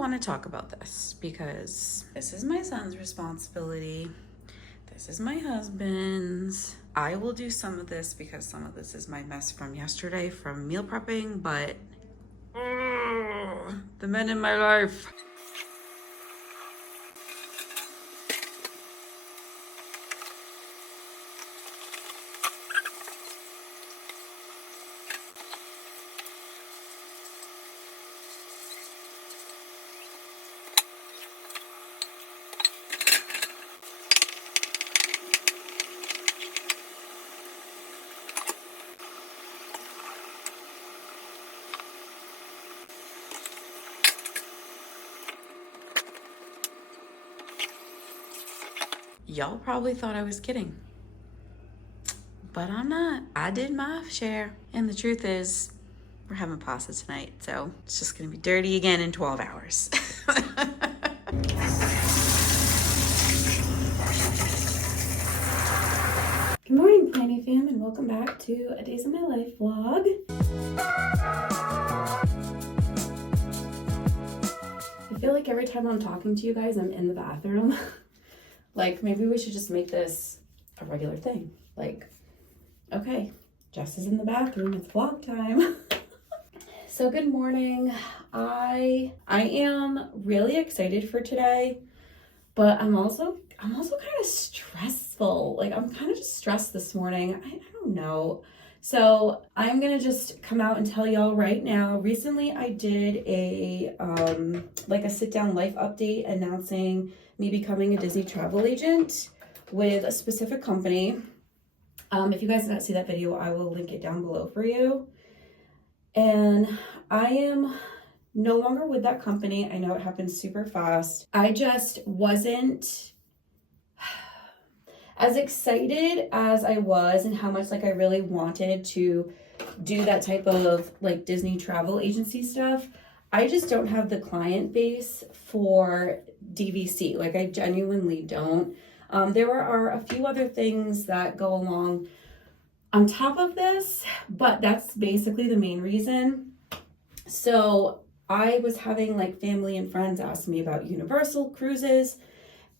want to talk about this because this is my son's responsibility. This is my husband's. I will do some of this because some of this is my mess from yesterday from meal prepping, but the men in my life. Y'all probably thought I was kidding, but I'm not. I did my share, and the truth is, we're having pasta tonight, so it's just gonna be dirty again in 12 hours. Good morning, Planny Fam, and welcome back to a Days of My Life vlog. I feel like every time I'm talking to you guys, I'm in the bathroom. Like, maybe we should just make this a regular thing. Like, okay, Jess is in the bathroom, it's vlog time. So good morning. I am really excited for today, but I'm also kind of stressful. Like, I'm kind of just stressed this morning. I don't know. So I'm gonna just come out and tell y'all right now. Recently I did a like a sit down life update announcing me becoming a Disney travel agent with a specific company. If you guys did not see that video, I will link it down below for you. And I am no longer with that company. I know it happened super fast. I just wasn't as excited as I was and how much like I really wanted to do that type of like Disney travel agency stuff. I just don't have the client base for DVC. Like, I genuinely don't. There are a few other things that go along on top of this, but that's basically the main reason. So I was having like family and friends ask me about Universal cruises,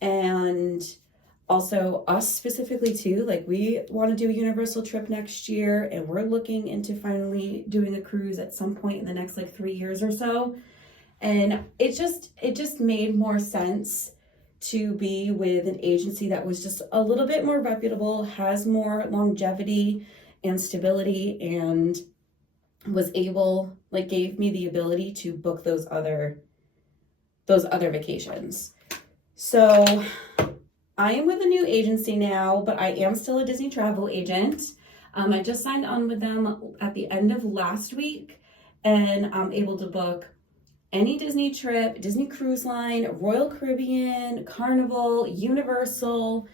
and also us specifically too. Like, we want to do a Universal trip next year, and we're looking into finally doing a cruise at some point in the next like 3 years or so. And it just made more sense to be with an agency that was just a little bit more reputable, has more longevity and stability, and was able, like, gave me the ability to book those other vacations. So I am with a new agency now, but I am still a Disney travel agent. I just signed on with them at the end of last week, and I'm able to book any Disney trip, Disney Cruise Line, Royal Caribbean, Carnival, Universal,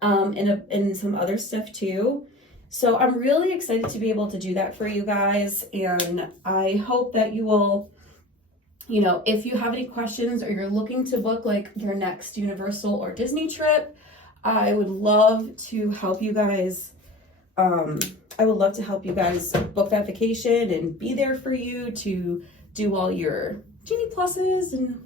and some other stuff too. So I'm really excited to be able to do that for you guys, and I hope that you will, you know, if you have any questions or you're looking to book like your next Universal or Disney trip, I would love to help you guys. I would love to help you guys book that vacation and be there for you to do all your Genie Pluses and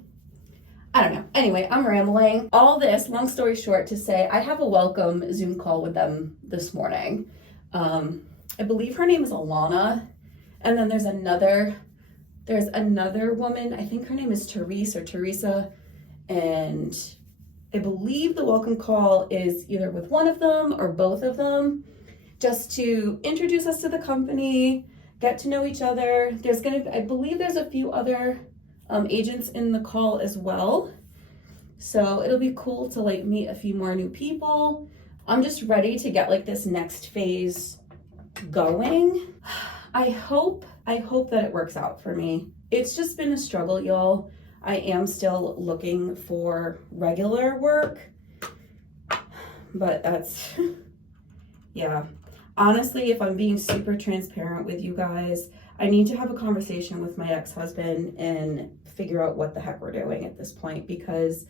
I don't know. Anyway, I'm rambling. All this, long story short, to say I have a welcome Zoom call with them this morning. I believe her name is Alana, and then there's another woman, I think her name is Teresa, and I believe the welcome call is either with one of them or both of them, just to introduce us to the company, get to know each other. I believe there's a few other agents in the call as well. So it'll be cool to like meet a few more new people. I'm just ready to get like this next phase going. I hope that it works out for me. It's just been a struggle, y'all. I am still looking for regular work, but that's, yeah. Honestly, if I'm being super transparent with you guys, I need to have a conversation with my ex-husband and figure out what the heck we're doing at this point, because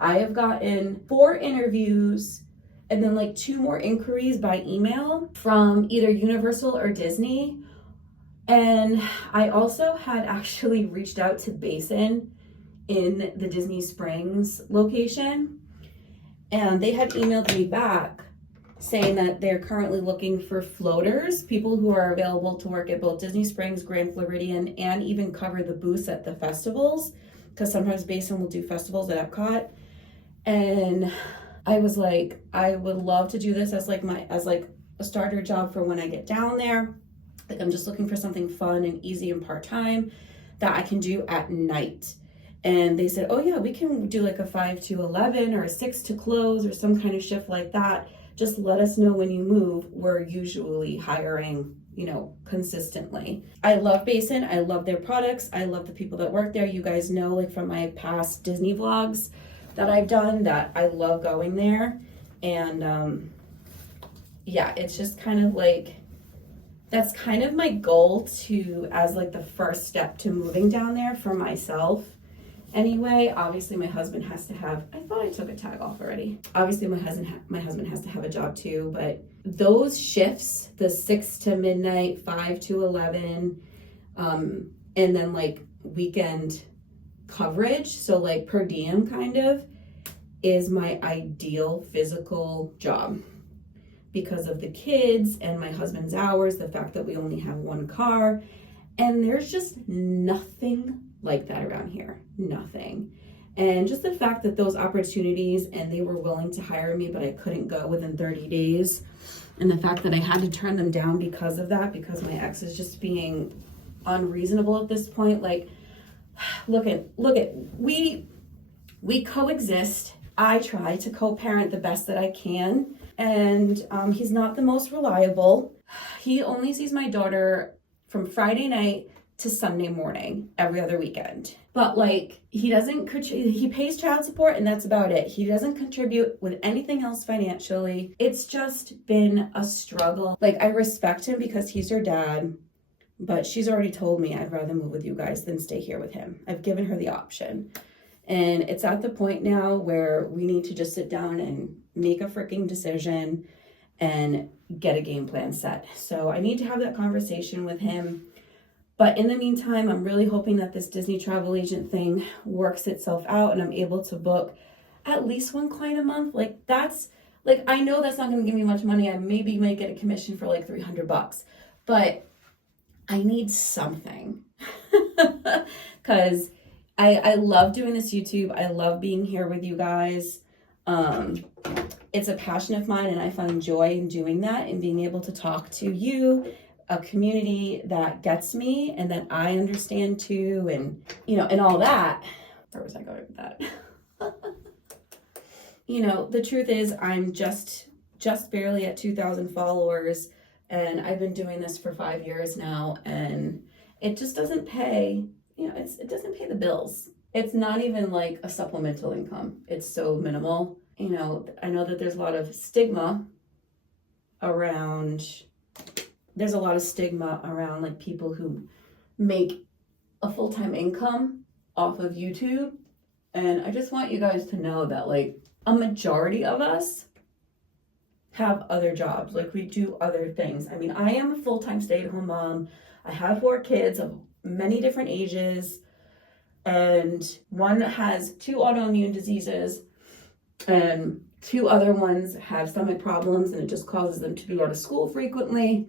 I have gotten 4 interviews and then like 2 more inquiries by email from either Universal or Disney. And I also had actually reached out to Basin in the Disney Springs location, and they had emailed me back saying that they're currently looking for floaters, people who are available to work at both Disney Springs, Grand Floridian, and even cover the booths at the festivals, because sometimes Basin will do festivals at Epcot. And I was like, I would love to do this as like a starter job for when I get down there. Like, I'm just looking for something fun and easy and part-time that I can do at night. And they said, oh yeah, we can do like a 5 to 11 or a 6 to close or some kind of shift like that. Just let us know when you move. We're usually hiring, consistently. I love Basin. I love their products. I love the people that work there. You guys know, like from my past Disney vlogs that I've done, that I love going there. And yeah, it's just kind of like, that's kind of my goal as like the first step to moving down there for myself. Anyway, obviously my husband has to have, I thought I took a tag off already. Obviously my husband has to have a job too, but those shifts, the 6 to midnight, 5 to 11, and then like weekend coverage, so like per diem kind of, is my ideal physical job because of the kids and my husband's hours, the fact that we only have one car, and there's just nothing like that around here. Nothing. And just the fact that those opportunities, and they were willing to hire me, but I couldn't go within 30 days. And the fact that I had to turn them down because of that, because my ex is just being unreasonable at this point. Like, look at, we coexist. I try to co-parent the best that I can. And he's not the most reliable. He only sees my daughter from Friday night to Sunday morning every other weekend. But like, he pays child support and that's about it. He doesn't contribute with anything else financially. It's just been a struggle. Like, I respect him because he's your dad, but she's already told me I'd rather move with you guys than stay here with him. I've given her the option. And it's at the point now where we need to just sit down and make a freaking decision and get a game plan set. So I need to have that conversation with him. But in the meantime, I'm really hoping that this Disney travel agent thing works itself out and I'm able to book at least one client a month. Like, that's, like, I know that's not going to give me much money. I maybe might get a commission for like $300, but I need something because I love doing this YouTube. I love being here with you guys. It's a passion of mine and I find joy in doing that and being able to talk to you, a community that gets me and that I understand too, and and all that. Where was I going with that? The truth is I'm just barely at 2,000 followers, and I've been doing this for 5 years now, and it just doesn't pay, it doesn't pay the bills. It's not even like a supplemental income. It's so minimal. I know that there's a lot of stigma around like people who make a full-time income off of YouTube. And I just want you guys to know that like a majority of us have other jobs. Like, we do other things. I mean, I am a full-time stay-at-home mom. I have 4 kids of many different ages. And one has 2 autoimmune diseases and 2 other ones have stomach problems, and it just causes them to be out of school frequently.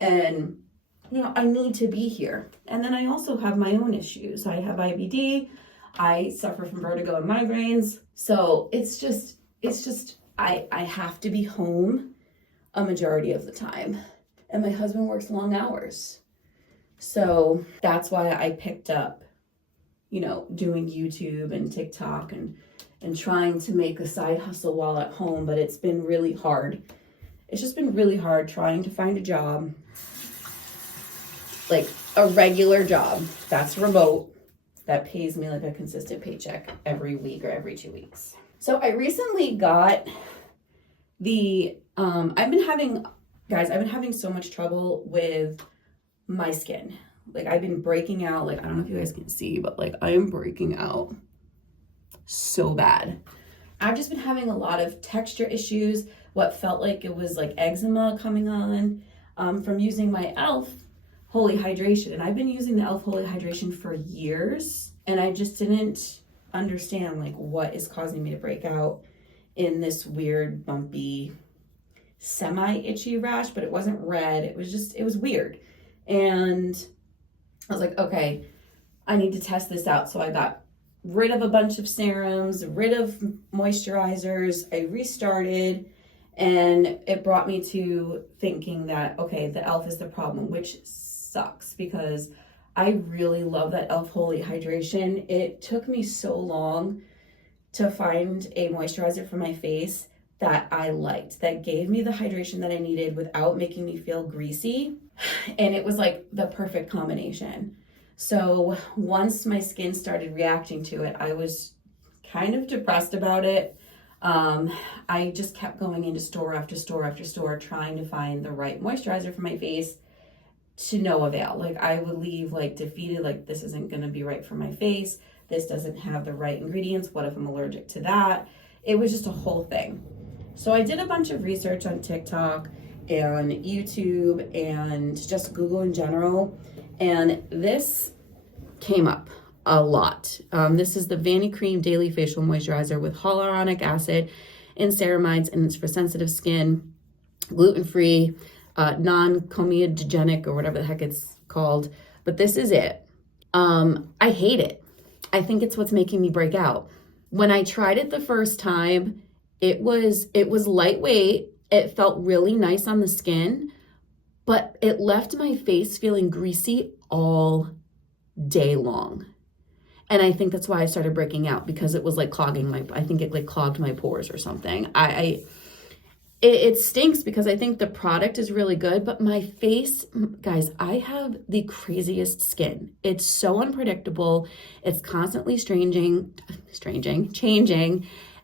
And, I need to be here. And then I also have my own issues. I have IBD. I suffer from vertigo and migraines. So it's just, I have to be home a majority of the time. And my husband works long hours. So that's why I picked up, doing YouTube and TikTok and trying to make a side hustle while at home. But it's been really hard. It's just been really hard trying to find a job, like a regular job that's remote, that pays me like a consistent paycheck every week or every 2 weeks. So I recently got I've been having so much trouble with my skin. Like, I've been breaking out. Like, I don't know if you guys can see, but like, I am breaking out so bad. I've just been having a lot of texture issues, what felt like it was like eczema coming on from using my e.l.f. Holy Hydration. And I've been using the e.l.f. Holy Hydration for years, and I just didn't understand like what is causing me to break out in this weird bumpy semi-itchy rash, but it wasn't red. It was weird. And I was like, okay, I need to test this out. So I got rid of a bunch of serums, rid of moisturizers. I restarted, and it brought me to thinking that, okay, the e.l.f. is the problem, which sucks because I really love that e.l.f. Holy Hydration. It took me so long to find a moisturizer for my face that I liked, that gave me the hydration that I needed without making me feel greasy. And it was like the perfect combination. So once my skin started reacting to it, I was kind of depressed about it. I just kept going into store after store after store trying to find the right moisturizer for my face, to no avail. Like I would leave like defeated, like this isn't gonna be right for my face. This doesn't have the right ingredients. What if I'm allergic to that? It was just a whole thing. So I did a bunch of research on TikTok and YouTube and just Google in general. And this came up a lot. This is the Vanny Cream Daily Facial Moisturizer with hyaluronic acid and ceramides, and it's for sensitive skin, gluten-free, non-comedogenic, or whatever the heck it's called. But this is it. I hate it. I think it's what's making me break out. When I tried it the first time, it was lightweight. It felt really nice on the skin, but it left my face feeling greasy all day long. And I think that's why I started breaking out, because it was like I think it like clogged my pores or something. It stinks because I think the product is really good, but my face, guys, I have the craziest skin. It's so unpredictable. It's constantly changing.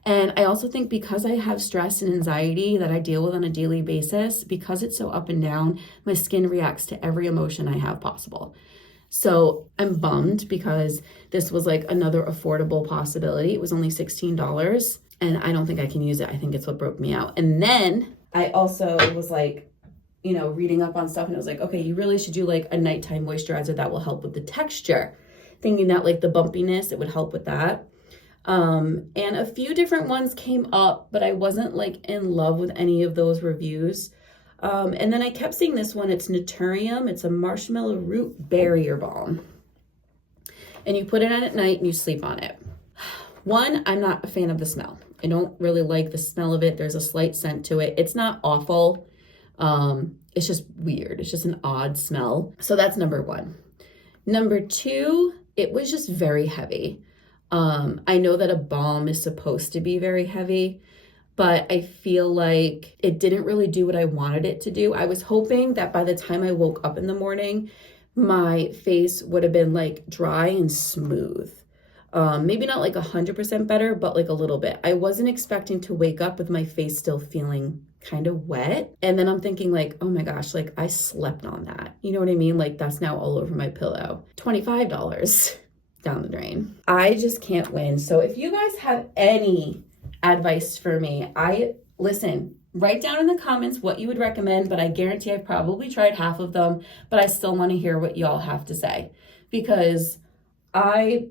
And I also think because I have stress and anxiety that I deal with on a daily basis, because it's so up and down, my skin reacts to every emotion I have possible. So I'm bummed because this was like another affordable possibility. It was only $16 and I don't think I can use it. I think it's what broke me out. And then I also was like, reading up on stuff, and it was like, okay, you really should do like a nighttime moisturizer that will help with the texture. Thinking that like the bumpiness, it would help with that. And a few different ones came up, but I wasn't like in love with any of those reviews. And then I kept seeing this one. It's Naturium. It's a marshmallow root barrier balm. And you put it on at night and you sleep on it. One, I'm not a fan of the smell. I don't really like the smell of it. There's a slight scent to it. It's not awful. It's just weird. It's just an odd smell. So that's number one. Number two, it was just very heavy. I know that a balm is supposed to be very heavy, but I feel like it didn't really do what I wanted it to do. I was hoping that by the time I woke up in the morning, my face would have been like dry and smooth. Maybe not like 100% better, but like a little bit. I wasn't expecting to wake up with my face still feeling kind of wet. And then I'm thinking like, oh my gosh, like I slept on that. You know what I mean? Like that's now all over my pillow. $25 down the drain. I just can't win. So if you guys have any advice for me, listen, write down in the comments what you would recommend, but I guarantee I've probably tried half of them, but I still want to hear what y'all have to say, because right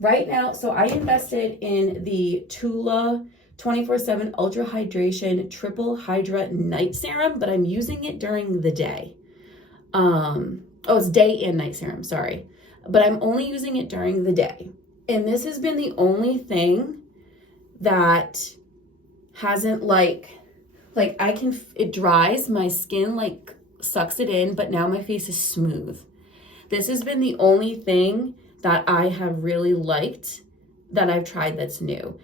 now, so I invested in the Tula 24/7 Ultra Hydration Triple Hydra Night Serum, but I'm using it during the day. It's day and night serum, sorry. But I'm only using it during the day. And this has been the only thing that hasn't it dries, my skin like sucks it in, but now my face is smooth. This has been the only thing that I have really liked that I've tried that's new.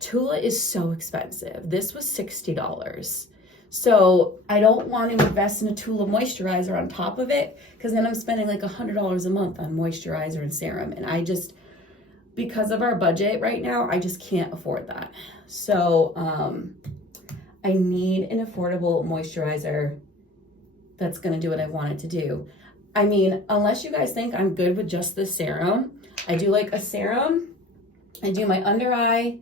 Tula is so expensive. This was $60. So I don't want to invest in a Tula moisturizer on top of it, because then I'm spending like $100 a month on moisturizer and serum. And because of our budget right now, I just can't afford that. So I need an affordable moisturizer that's going to do what I want it to do. I mean, unless you guys think I'm good with just the serum, I do like a serum. I do my under eye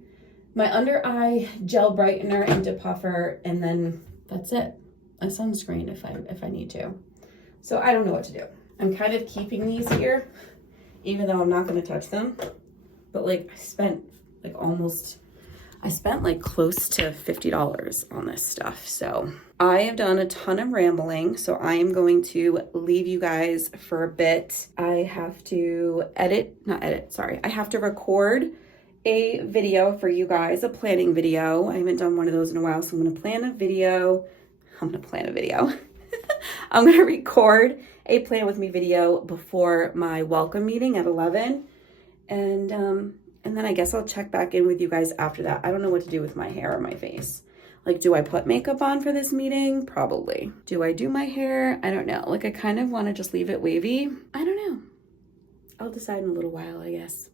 gel brightener and depuffer, and then that's it. A sunscreen if I need to. So I don't know what to do. I'm kind of keeping these here, even though I'm not going to touch them. but like I spent like close to $50 on this stuff. So I have done a ton of rambling. So I am going to leave you guys for a bit. I have to I have to record a video for you guys, a planning video. I haven't done one of those in a while. So I'm going to plan a video. I'm going to record a plan with me video before my welcome meeting at 11. And then I guess I'll check back in with you guys after that. I don't know what to do with my hair or my face. Like, do I put makeup on for this meeting? Probably. Do I do my hair? I don't know. Like, I kind of want to just leave it wavy. I don't know. I'll decide in a little while, I guess.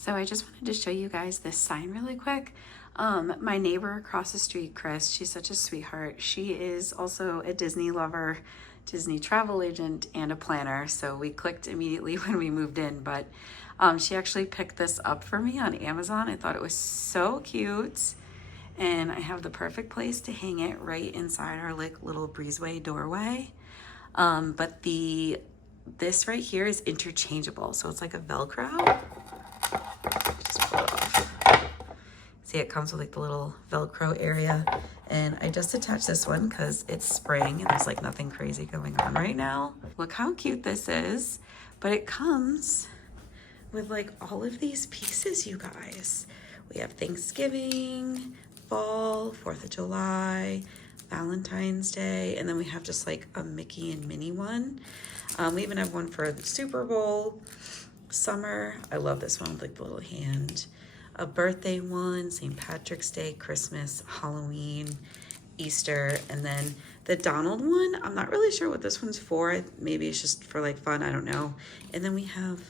So I just wanted to show you guys this sign really quick. My neighbor across the street, Chris, she's such a sweetheart. She is also a Disney lover, Disney travel agent, and a planner. So we clicked immediately when we moved in, but she actually picked this up for me on Amazon. I thought it was so cute. And I have the perfect place to hang it right inside our like little breezeway doorway. But this right here is interchangeable. So it's like a Velcro. Just pull it off. See, it comes with like the little Velcro area. And I just attached this one because it's spring and there's like nothing crazy going on right now. Look how cute this is. But it comes with like all of these pieces, you guys. We have Thanksgiving, fall, 4th of July, Valentine's Day, and then we have just like a Mickey and Minnie one. We even have one for the Super Bowl, summer. I love this one with like the little hand. A birthday one, St. Patrick's Day, Christmas, Halloween, Easter, and then the Donald one. I'm not really sure what this one's for. Maybe it's just for like fun, I don't know. And then we have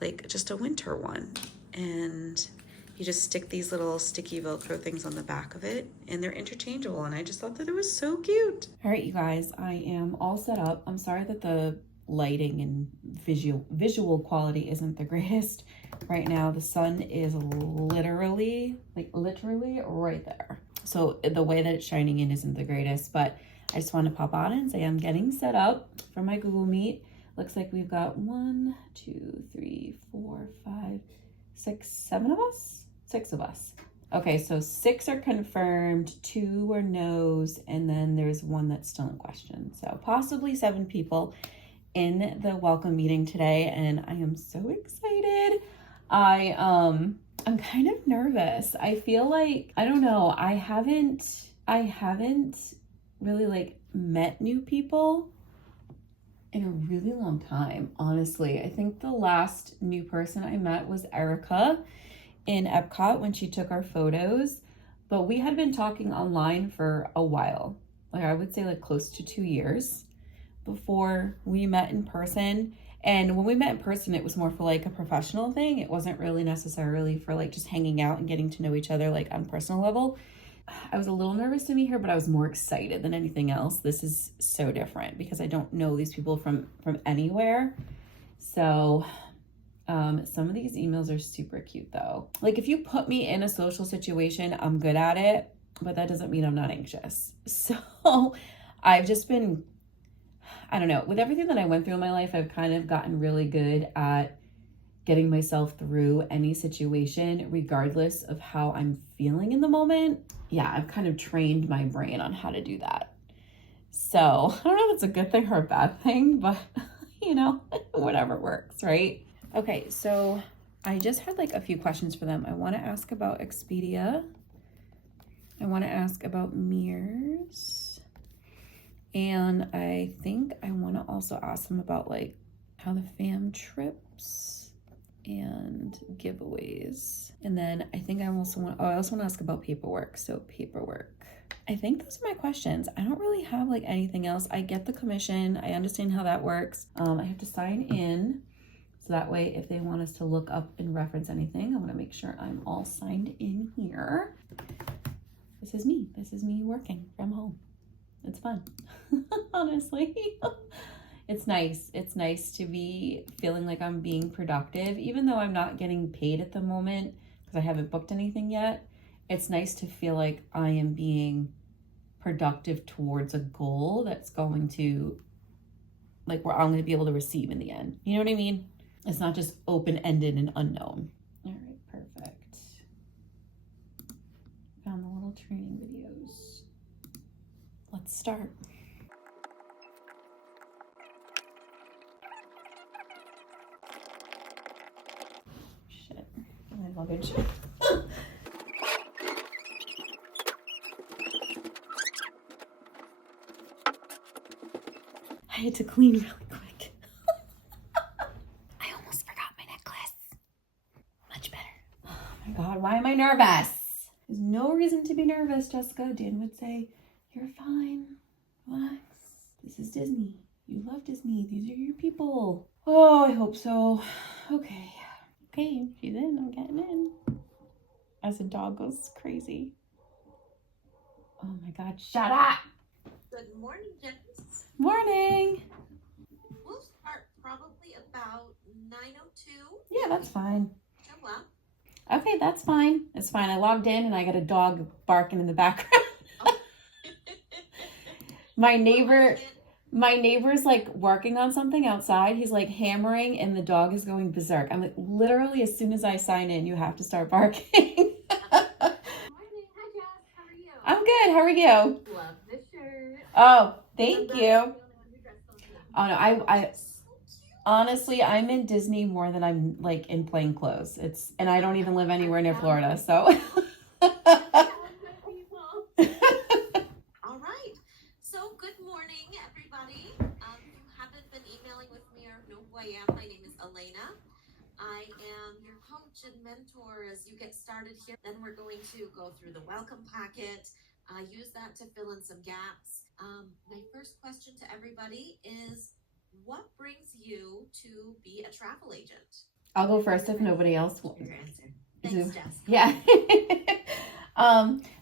like just a winter one. And you just stick these little sticky Velcro things on the back of it and they're interchangeable. And I just thought that it was so cute. All right, you guys, I am all set up. I'm sorry that the lighting and visual quality isn't the greatest right now. The sun is literally right there. So the way that it's shining in isn't the greatest, but I just want to pop on and say I'm getting set up for my Google Meet. Looks like we've got 1, 2, 3, 4, 5, 6, 7 of us? 6 of us. Okay, so 6 are confirmed, 2 are no's, and then there's 1 that's still in question. So possibly 7 people in the welcome meeting today, and I am so excited. I'm kind of nervous. I feel like, I don't know, I haven't really like met new people in a really long time, honestly. I think the last new person I met was Erica in Epcot when she took our photos, but we had been talking online for a while. Like I would say like close to 2 years before we met in person. And when we met in person, it was more for like a professional thing. It wasn't really necessarily for like just hanging out and getting to know each other like on a personal level. I was a little nervous to meet her, but I was more excited than anything else. This is so different because I don't know these people from anywhere. So some of these emails are super cute though. Like if you put me in a social situation, I'm good at it, but that doesn't mean I'm not anxious. So I've just been, I don't know, with everything that I went through in my life, I've kind of gotten really good at getting myself through any situation, regardless of how I'm feeling in the moment. Yeah, I've kind of trained my brain on how to do that. So I don't know if it's a good thing or a bad thing, but you know, whatever works, right? Okay, so I just had like a few questions for them. I want to ask about Expedia. I want to ask about Mears. And I think I want to also ask them about like how the fam trips and giveaways. And then I think I also want to ask about paperwork. So paperwork. I think those are my questions. I don't really have like anything else. I get the commission. I understand how that works. I have to sign in. So that way, if they want us to look up and reference anything, I want to make sure I'm all signed in here. This is me. This is me working from home. It's fun. Honestly. It's nice. It's nice to be feeling like I'm being productive, even though I'm not getting paid at the moment because I haven't booked anything yet. It's nice to feel like I am being productive towards a goal that's going to, like, where I'm going to be able to receive in the end. You know what I mean? It's not just open-ended and unknown. All right, perfect. Found the little training videos. Let's start. Shit. My luggage. I had to clean really quick. I almost forgot my necklace. Much better. Oh my God, why am I nervous? There's no reason to be nervous, Jessica. Dan would say, you're fine. Relax. This is Disney. You love Disney. These are your people. Oh, I hope so. Okay. Okay, she's in. I'm getting in. As the dog goes crazy. Oh my God, shut up. Good morning, Jess. Morning. We'll start probably about 9:02. Yeah, that's fine. Show up. Okay, that's fine. It's fine. I logged in and I got a dog barking in the background. Oh. My neighbor's like working on something outside. He's like hammering and the dog is going berserk. I'm like, literally, as soon as I sign in, you have to start barking. Morning. Hi, Jess. How are you? I'm good. How are you? Love this shirt. Oh, thank you. Oh no, I honestly, I'm in Disney more than I'm like in plain clothes. And I don't even live anywhere near Florida, so. All right. So good morning, everybody. If you haven't been emailing with me or know who I am, my name is Elena. I am your coach and mentor as you get started here. Then we're going to go through the welcome packet. Use that to fill in some gaps. My first question to everybody is, what brings you to be a travel agent? I'll go first if nobody else will. Your answer. Thanks, Jess. Yeah.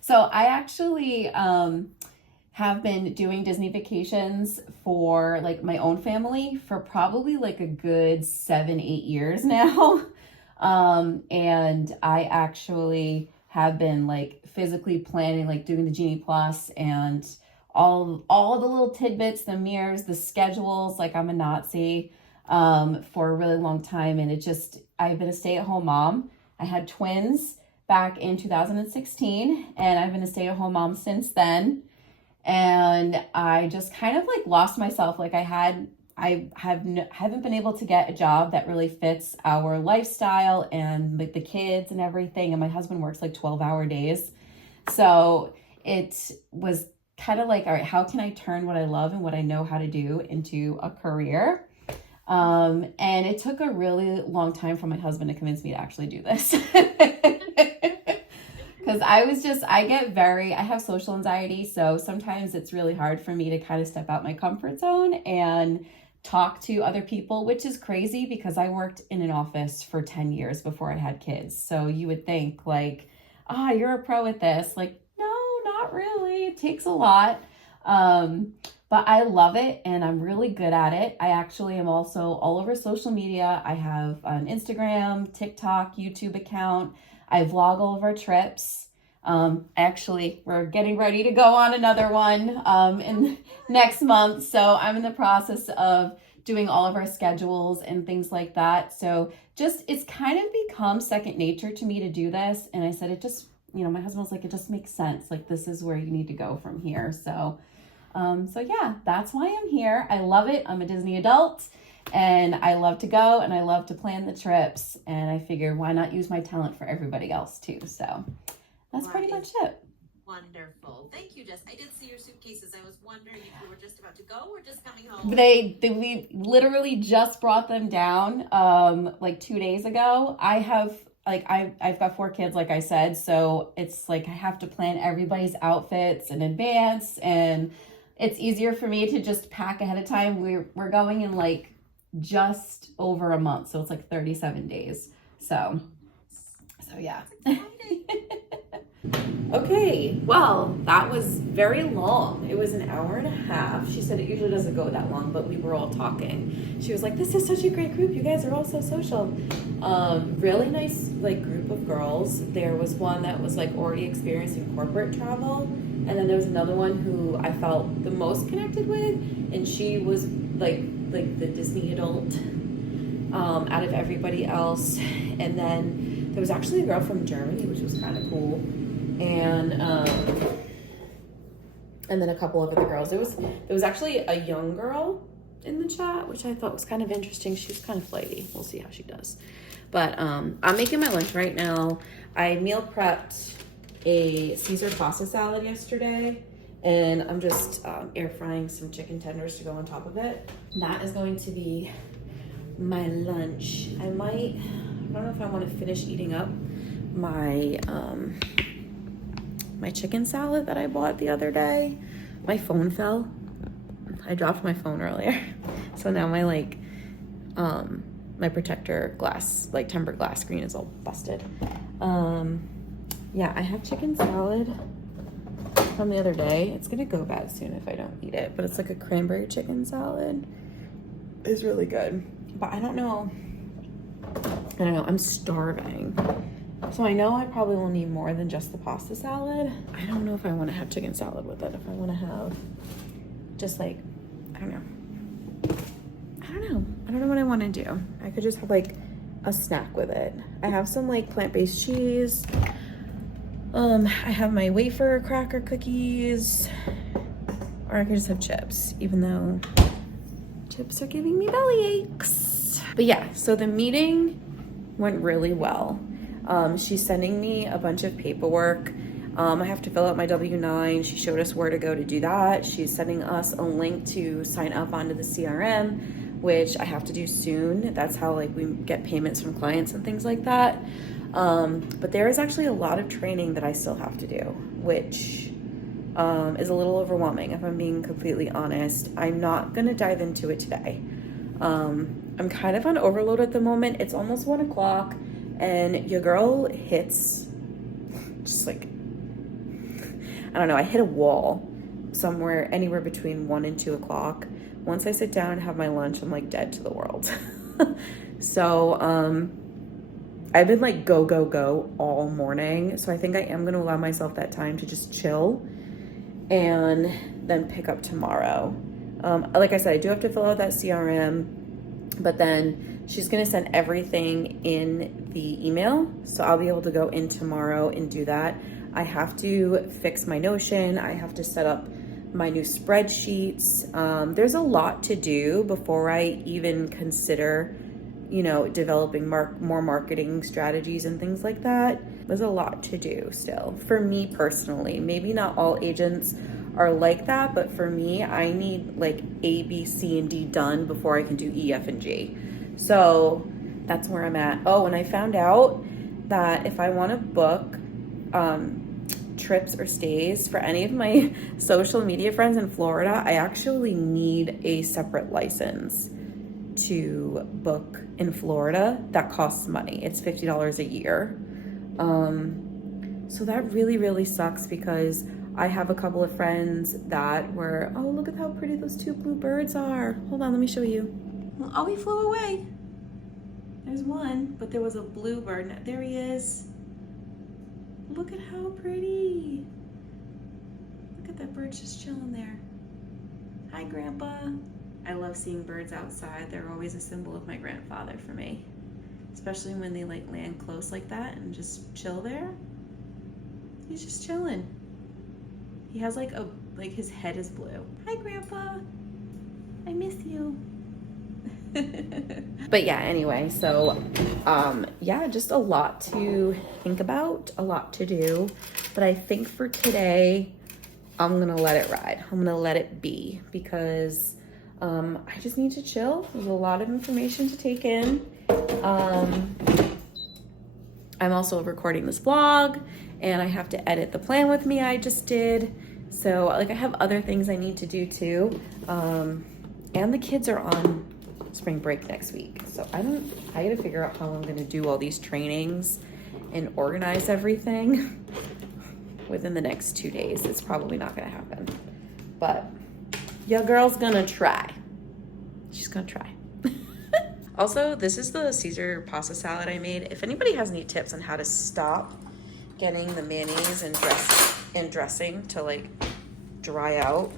So I actually have been doing Disney vacations for like my own family for probably like a good 7-8 years now. And I actually have been like physically planning, like doing the Genie Plus and all the little tidbits, the mears, the schedules, like I'm a Nazi for a really long time. And I've been a stay-at-home mom. I had twins back in 2016 and I've been a stay-at-home mom since then. And I just kind of like lost myself. Like I haven't been able to get a job that really fits our lifestyle and like the kids and everything. And my husband works like 12-hour days. So it was kind of like, all right, how can I turn what I love and what I know how to do into a career? And it took a really long time for my husband to convince me to actually do this. Because I have social anxiety. So sometimes it's really hard for me to kind of step out my comfort zone and talk to other people, which is crazy because I worked in an office for 10 years before I had kids. So you would think like, you're a pro at this. Like, no, not really. It takes a lot. But I love it and I'm really good at it. I actually am also all over social media. I have an Instagram, TikTok, YouTube account. I vlog all of our trips. Actually, we're getting ready to go on another one in next month. So I'm in the process of doing all of our schedules and things like that. So it's kind of become second nature to me to do this. And I said, my husband was like, it just makes sense. Like, this is where you need to go from here. So yeah, that's why I'm here. I love it. I'm a Disney adult and I love to go and I love to plan the trips. And I figure why not use my talent for everybody else too. So that's pretty much it. Wonderful. Thank you, Jess. I did see your suitcases. I was wondering if you were just about to go or just coming home. We literally just brought them down like 2 days ago. I've got 4 kids, like I said, so it's like I have to plan everybody's outfits in advance, and it's easier for me to just pack ahead of time. We're going in like just over a month, so it's like 37 days. So yeah. Okay, well, that was very long. It was an hour and a half. She said it usually doesn't go that long, but we were all talking. She was like, this is such a great group. You guys are all so social. Really nice like group of girls. There was one that was like already experienced in corporate travel. And then there was another one who I felt the most connected with. And she was like the Disney adult out of everybody else. And then there was actually a girl from Germany, which was kind of cool. And then a couple of other girls. There was actually a young girl in the chat, which I thought was kind of interesting. She was kind of flighty. We'll see how she does. But I'm making my lunch right now. I meal prepped a Caesar pasta salad yesterday, and I'm just air frying some chicken tenders to go on top of it. That is going to be my lunch. I don't know if I want to finish eating up my my chicken salad that I bought the other day. My phone fell. I dropped my phone earlier. So now my my protector glass, like tempered glass screen is all busted. Yeah, I have chicken salad from the other day. It's gonna go bad soon if I don't eat it, but it's like a cranberry chicken salad. It's really good. But I don't know, I'm starving. So I know I probably will need more than just the pasta salad. I don't know if I want to have chicken salad with it. If I want to have just like, I don't know what I want to do. I could just have like a snack with it. I have some like plant-based cheese. I have my wafer cracker cookies, or I could just have chips, even though chips are giving me belly aches. But yeah, so the meeting went really well. She's sending me a bunch of paperwork. I have to fill out my W-9. She showed us where to go to do that. She's sending us a link to sign up onto the CRM, which I have to do soon. That's how like we get payments from clients and things like that. But there is actually a lot of training that I still have to do, which is a little overwhelming if I'm being completely honest. I'm not gonna dive into it today. I'm kind of on overload at the moment. It's almost 1 o'clock. And your girl hits just like, I don't know, I hit a wall somewhere, anywhere between 1 and 2 o'clock. Once I sit down and have my lunch, I'm like dead to the world. So I've been like go, go, go all morning. So I think I am gonna allow myself that time to just chill and then pick up tomorrow. Like I said, I do have to fill out that CRM, but then she's gonna send everything in the email. So I'll be able to go in tomorrow and do that. I have to fix my Notion. I have to set up my new spreadsheets. There's a lot to do before I even consider, developing more marketing strategies and things like that. There's a lot to do still for me personally. Maybe not all agents are like that, but for me, I need like A, B, C, and D done before I can do E, F, and G. So that's where I'm at. Oh, and I found out that if I want to book trips or stays for any of my social media friends in Florida, I actually need a separate license to book in Florida. That costs money. It's $50 a year. So that really, really sucks because I have a couple of friends that were, oh, look at how pretty those 2 blue birds are. Hold on, let me show you. Oh, he flew away. There's one, but there was a blue bird. There he is. Look at how pretty. Look at that bird just chilling there. Hi, Grandpa. I love seeing birds outside. They're always a symbol of my grandfather for me, especially when they like land close like that and just chill there. He's just chilling. He has like his head is blue. Hi, Grandpa. I miss you. But yeah, anyway, so yeah, just a lot to think about, a lot to do. But I think for today, I'm gonna let it ride. I'm gonna let it be because I just need to chill. There's a lot of information to take in. I'm also recording this vlog and I have to edit the plan with me I just did. So like I have other things I need to do too. And the kids are on spring break next week. So I gotta figure out how I'm gonna do all these trainings and organize everything. within the next 2 days. It's probably not gonna happen, but your girl's gonna try. She's gonna try. Also, this is the Caesar pasta salad I made. If anybody has any tips on how to stop getting the mayonnaise and dressing to like dry out,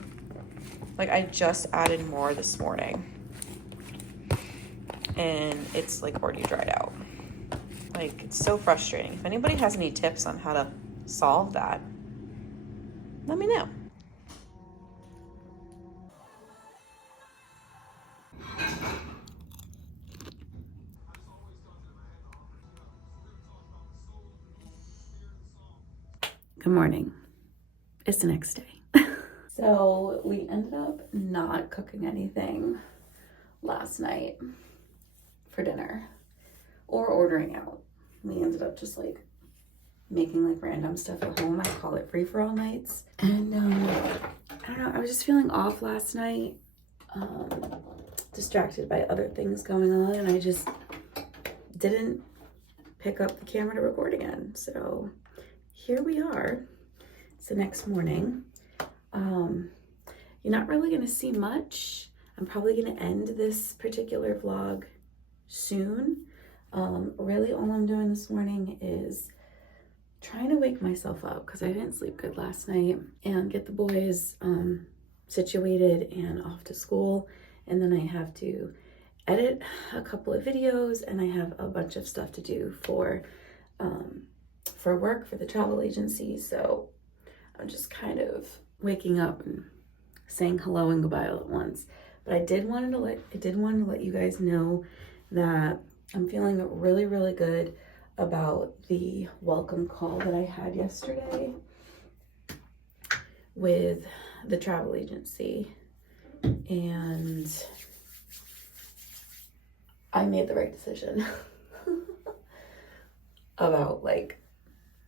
like I just added more this morning and it's like already dried out. Like, it's so frustrating. If anybody has any tips on how to solve that, let me know. Good morning. It's the next day. So we ended up not cooking anything last night for dinner or ordering out. We ended up just like making like random stuff at home. I call it free for all nights. And I don't know, I was just feeling off last night, distracted by other things going on, and I just didn't pick up the camera to record again. So here we are. It's the next morning. You're not really gonna see much. I'm probably gonna end this particular vlog soon. Really all I'm doing this morning is trying to wake myself up because I didn't sleep good last night, and get the boys situated and off to school. And then I have to edit a couple of videos, and I have a bunch of stuff to do for work for the travel agency. So I'm just kind of waking up and saying hello and goodbye all at once. But I did want to let you guys know that I'm feeling really, really good about the welcome call that I had yesterday with the travel agency. And I made the right decision about like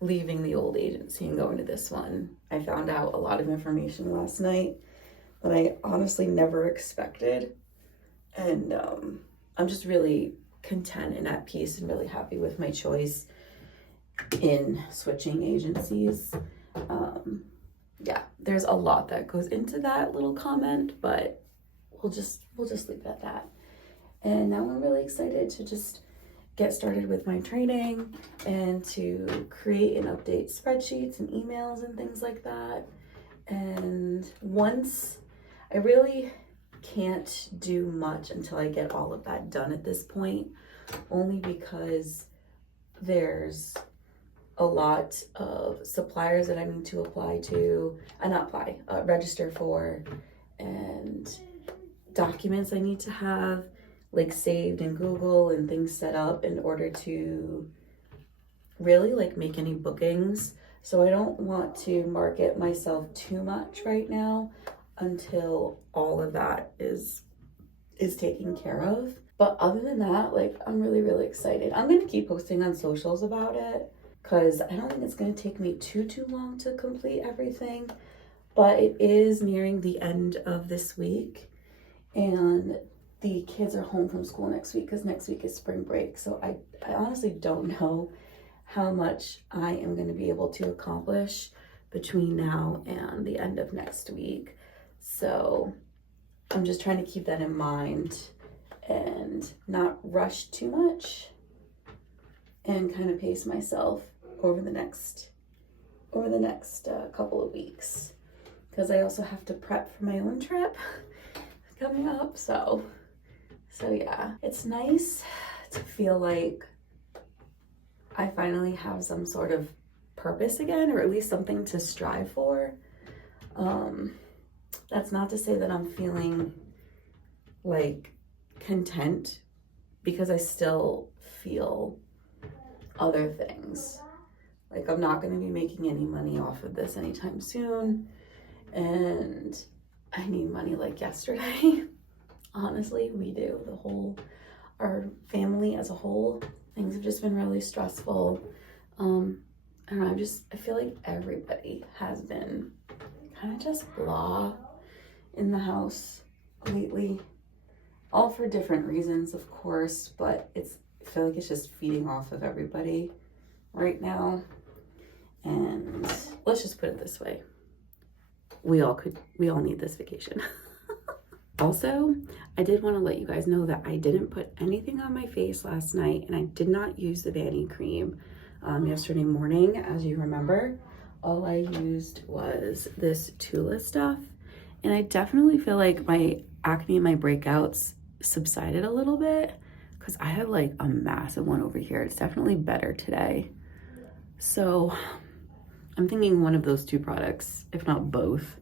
leaving the old agency and going to this one. I found out a lot of information last night that I honestly never expected. And I'm just really content and at peace and really happy with my choice in switching agencies. Yeah, there's a lot that goes into that little comment, but we'll just leave it at that. And now I'm really excited to just get started with my training and to create and update spreadsheets and emails and things like that. And once, I really can't do much until I get all of that done at this point, only because there's a lot of suppliers that I need to register for, and documents I need to have like saved in Google and things set up in order to really like make any bookings. So I don't want to market myself too much right now until all of that is taken care of. But other than that, like, I'm really, really excited. I'm gonna keep posting on socials about it because I don't think it's gonna take me too long to complete everything. But it is nearing the end of this week, and the kids are home from school next week because next week is spring break. So I honestly don't know how much I am going to be able to accomplish between now and the end of next week. So I'm just trying to keep that in mind and not rush too much, and kind of pace myself over the next couple of weeks, because I also have to prep for my own trip coming up. So yeah, it's nice to feel like I finally have some sort of purpose again, or at least something to strive for. That's not to say that I'm feeling like content, because I still feel other things. Like, I'm not going to be making any money off of this anytime soon, and I need money like yesterday. Honestly, we do. Our family as a whole, things have just been really stressful. I don't know, I feel like everybody has been kind of just blah in the house lately. All for different reasons, of course, but I feel like it's just feeding off of everybody right now. And let's just put it this way. We all need this vacation. Also, I did want to let you guys know that I didn't put anything on my face last night, and I did not use the Vanny cream yesterday morning. As you remember, all I used was this Tula stuff, and I definitely feel like my acne and my breakouts subsided a little bit because I have like a massive one over here. It's definitely better today. So I'm thinking one of those two products, if not both.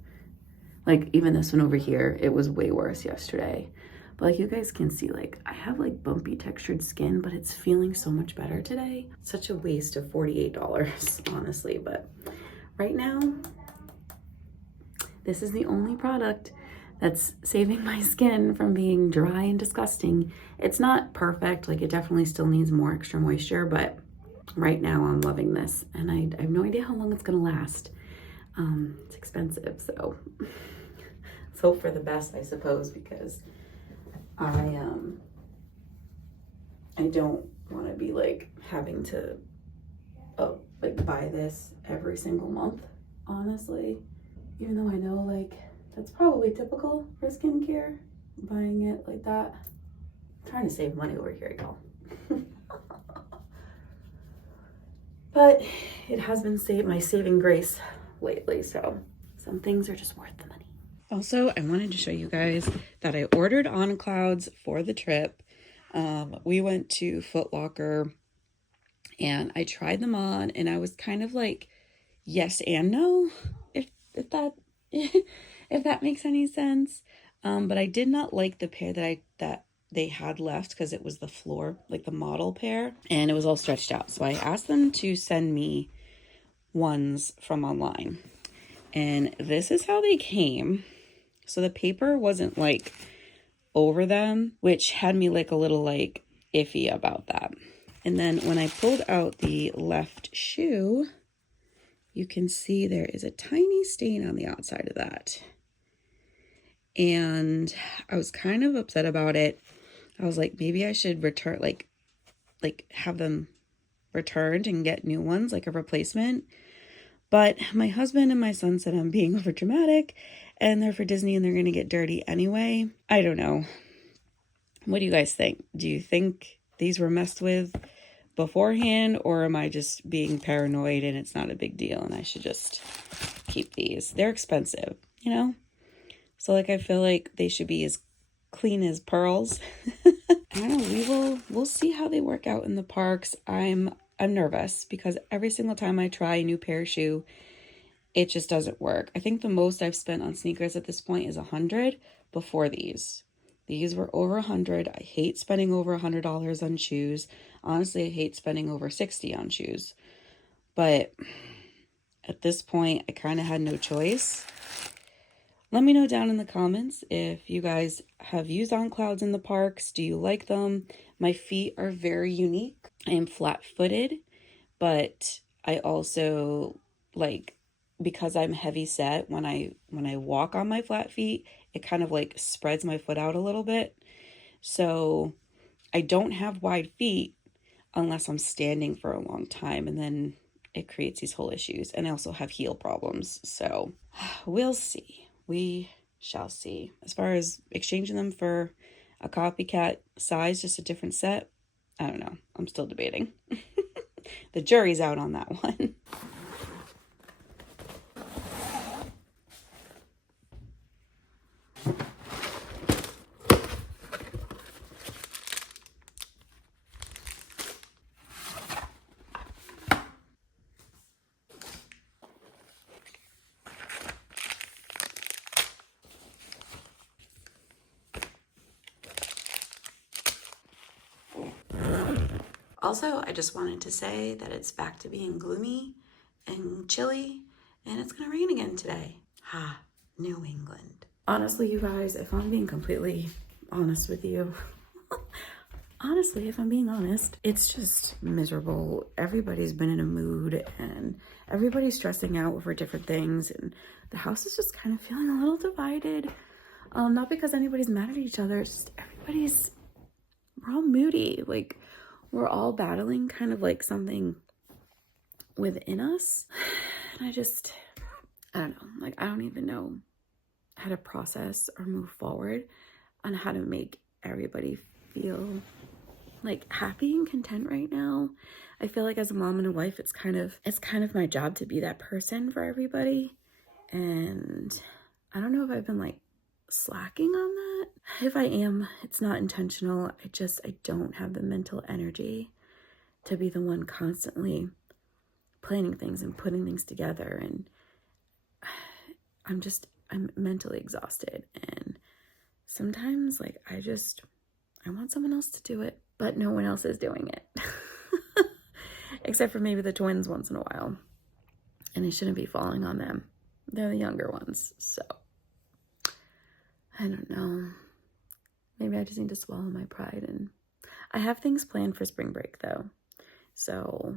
Like even this one over here, it was way worse yesterday. But like you guys can see, like I have like bumpy textured skin, but it's feeling so much better today. Such a waste of $48, honestly. But right now, this is the only product that's saving my skin from being dry and disgusting. It's not perfect, like it definitely still needs more extra moisture, but right now I'm loving this. And I have no idea how long it's gonna last. It's expensive, so let's hope for the best, I suppose, because I don't want to be like having to like buy this every single month, honestly, even though I know like that's probably typical for skincare, buying it like that. I'm trying to save money over here, y'all. But it has been my saving grace lately, so some things are just worth the money. Also, I wanted to show you guys that I ordered On Clouds for the trip. We went to Foot Locker and I tried them on, and I was kind of like yes and no, if that if that makes any sense. But I did not like the pair that they had left because it was the floor, like the model pair, and it was all stretched out. So I asked them to send me ones from online, and this is how they came. So the paper wasn't like over them, which had me like a little like iffy about that. And then when I pulled out the left shoe, you can see there is a tiny stain on the outside of that. And I was kind of upset about it. I was like, maybe I should return, like have them returned and get new ones, like a replacement. But my husband and my son said I'm being over dramatic and they're for Disney and they're going to get dirty anyway. I don't know. What do you guys think? Do you think these were messed with beforehand, or am I just being paranoid and it's not a big deal and I should just keep these? They're expensive, you know? So like I feel like they should be as clean as pearls. I don't know, we'll see how they work out in the parks. I'm nervous because every single time I try a new pair of shoe, it just doesn't work. I think the most I've spent on sneakers at this point is $100 before these. These were over $100. I hate spending over $100 on shoes. Honestly, I hate spending over $60 on shoes. But at this point, I kind of had no choice. Let me know down in the comments if you guys have used On Clouds in the parks. Do you like them? My feet are very unique. I am flat-footed, but I also like, because I'm heavy set, when I walk on my flat feet, it kind of like spreads my foot out a little bit. So I don't have wide feet unless I'm standing for a long time, and then it creates these whole issues. And I also have heel problems. So we'll see. We shall see. As far as exchanging them for a copycat size, just a different set, I don't know. I'm still debating. The jury's out on that one. Also, I just wanted to say that it's back to being gloomy and chilly, and it's gonna rain again today. Ha, New England. Honestly, you guys, if I'm being completely honest with you, honestly, if I'm being honest, it's just miserable. Everybody's been in a mood and everybody's stressing out over different things, and the house is just kind of feeling a little divided. Not because anybody's mad at each other, it's just we're all moody. Like, we're all battling kind of like something within us. And I don't know, like I don't even know how to process or move forward on how to make everybody feel like happy and content right now. I feel like as a mom and a wife, it's kind of my job to be that person for everybody. And I don't know if I've been like slacking on that. If I am, it's not intentional. I don't have the mental energy to be the one constantly planning things and putting things together. And I'm mentally exhausted. And sometimes like I want someone else to do it, but no one else is doing it. Except for maybe the twins once in a while. And it shouldn't be falling on them. They're the younger ones. So I don't know. Maybe I just need to swallow my pride. And I have things planned for spring break though. So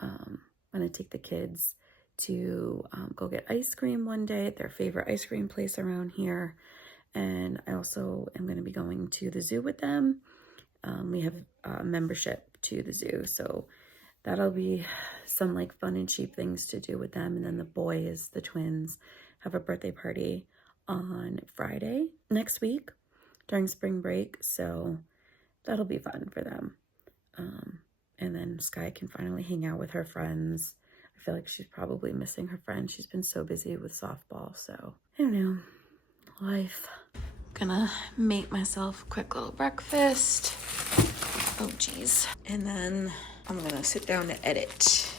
I'm going to take the kids to go get ice cream one day at their favorite ice cream place around here. And I also am going to be going to the zoo with them. We have a membership to the zoo. So that'll be some like fun and cheap things to do with them. And then the boys, the twins, have a birthday party on Friday next week during spring break. So that'll be fun for them. And then Sky can finally hang out with her friends. I feel like she's probably missing her friends. She's been so busy with softball. So I don't know. Life. Gonna make myself a quick little breakfast. Oh geez. And then I'm gonna sit down to edit.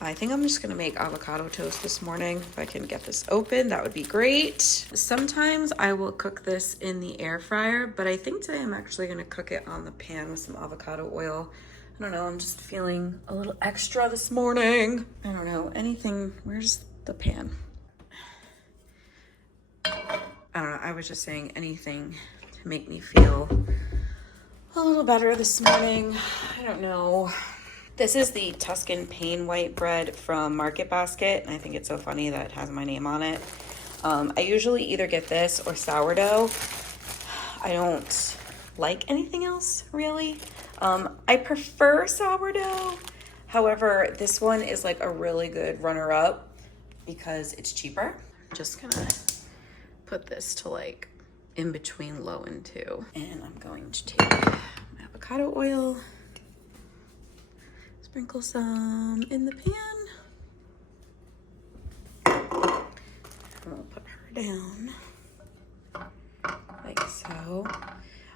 I think I'm just gonna make avocado toast this morning. If I can get this open, that would be great. Sometimes I will cook this in the air fryer, but I think today I'm actually gonna cook it on the pan with some avocado oil. I don't know, I'm just feeling a little extra this morning. I don't know, anything, where's the pan? I don't know, I was just saying anything to make me feel a little better this morning. I don't know. This is the Tuscan Pain White Bread from Market Basket. And I think it's so funny that it has my name on it. I usually either get this or sourdough. I don't like anything else, really. I prefer sourdough. However, this one is like a really good runner-up because it's cheaper. I'm just gonna put this to like in between low and 2. And I'm going to take my avocado oil, sprinkle some in the pan. And we'll put her down like so.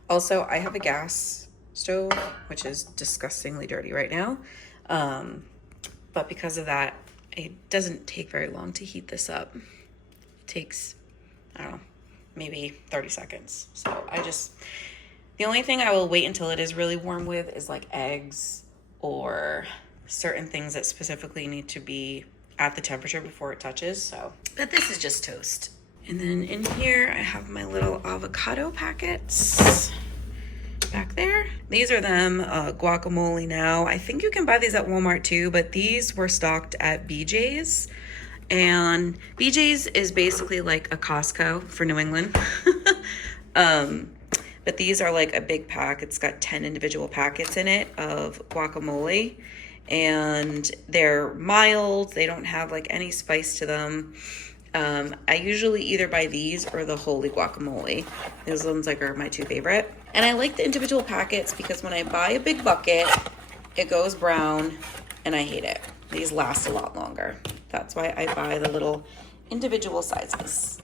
Also, I have a gas stove, which is disgustingly dirty right now. But because of that, it doesn't take very long to heat this up. It takes, I don't know, maybe 30 seconds. So the only thing I will wait until it is really warm with is like eggs or certain things that specifically need to be at the temperature before it touches. So, but this is just toast. And then in here, I have my little avocado packets back there. These are them, guacamole now. I think you can buy these at Walmart too, but these were stocked at BJ's. And BJ's is basically like a Costco for New England. But these are like a big pack. It's got 10 individual packets in it of guacamole. And they're mild. They don't have like any spice to them. I usually either buy these or the holy guacamole. Those ones like are my 2 favorite. And I like the individual packets because when I buy a big bucket, it goes brown and I hate it. These last a lot longer. That's why I buy the little individual sizes.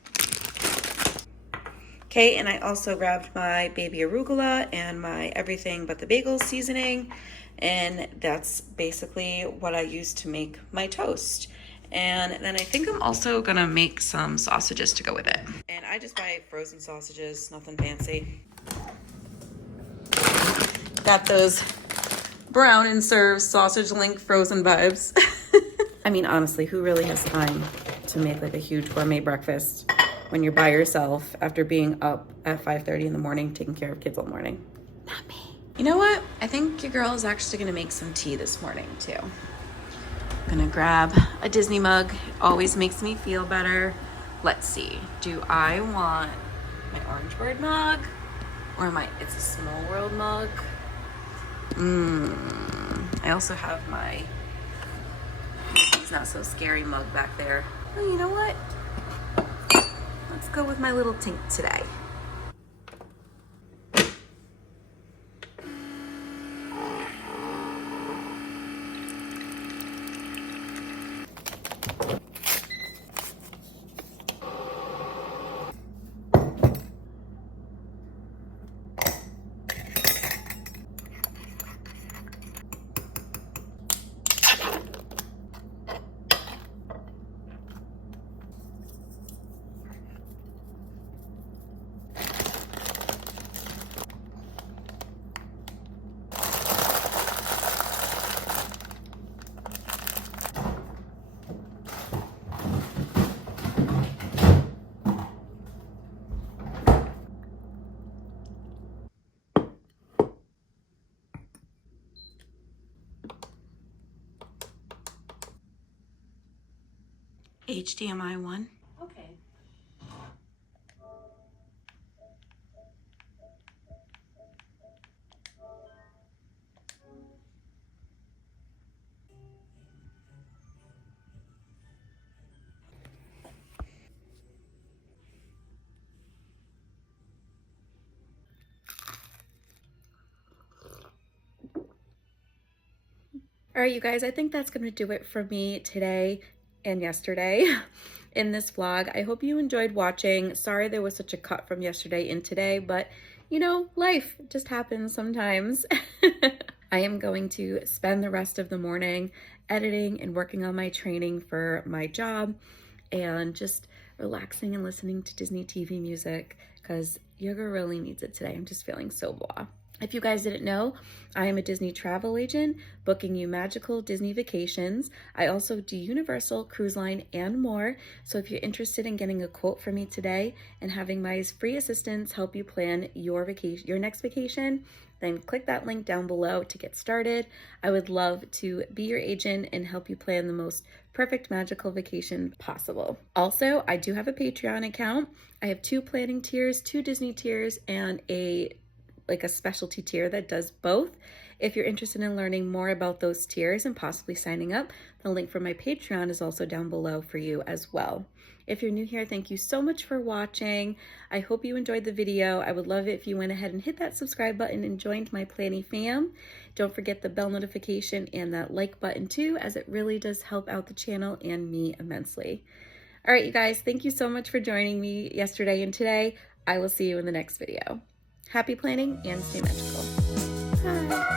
Okay, and I also grabbed my baby arugula and my everything but the bagel seasoning. And that's basically what I use to make my toast. And then I think I'm also gonna make some sausages to go with it. And I just buy frozen sausages, nothing fancy. Got those Brown and Serve sausage link frozen vibes. I mean, honestly, who really has time to make like a huge gourmet breakfast when you're by yourself after being up at 5:30 in the morning taking care of kids all morning? Not me. You know what? I think your girl is actually gonna make some tea this morning too. I'm gonna grab a Disney mug. It always makes me feel better. Let's see. Do I want my Orange Bird mug or It's a Small World mug? I also have my he's not so scary mug back there. Well, you know what? Let's go with my little Tink today. HDMI 1. Okay. All right, you guys, I think that's going to do it for me today and yesterday in this vlog. I hope you enjoyed watching. Sorry there was such a cut from yesterday and today, but you know, life just happens sometimes. I am going to spend the rest of the morning editing and working on my training for my job and just relaxing and listening to Disney TV music because yoga really needs it today. I'm just feeling so blah. If you guys didn't know, I am a Disney travel agent booking you magical Disney vacations. I also do Universal, Cruise Line, and more. So if you're interested in getting a quote from me today and having my free assistance help you plan your vacation, your next vacation, then click that link down below to get started. I would love to be your agent and help you plan the most perfect magical vacation possible. Also, I do have a Patreon account. I have 2 planning tiers, 2 Disney tiers, and a specialty tier that does both. If you're interested in learning more about those tiers and possibly signing up, the link for my Patreon is also down below for you as well. If you're new here, thank you so much for watching. I hope you enjoyed the video. I would love it if you went ahead and hit that subscribe button and joined my Planny fam. Don't forget the bell notification and that like button too, as it really does help out the channel and me immensely. All right, you guys, thank you so much for joining me yesterday and today. I will see you in the next video. Happy planning and stay magical. Bye.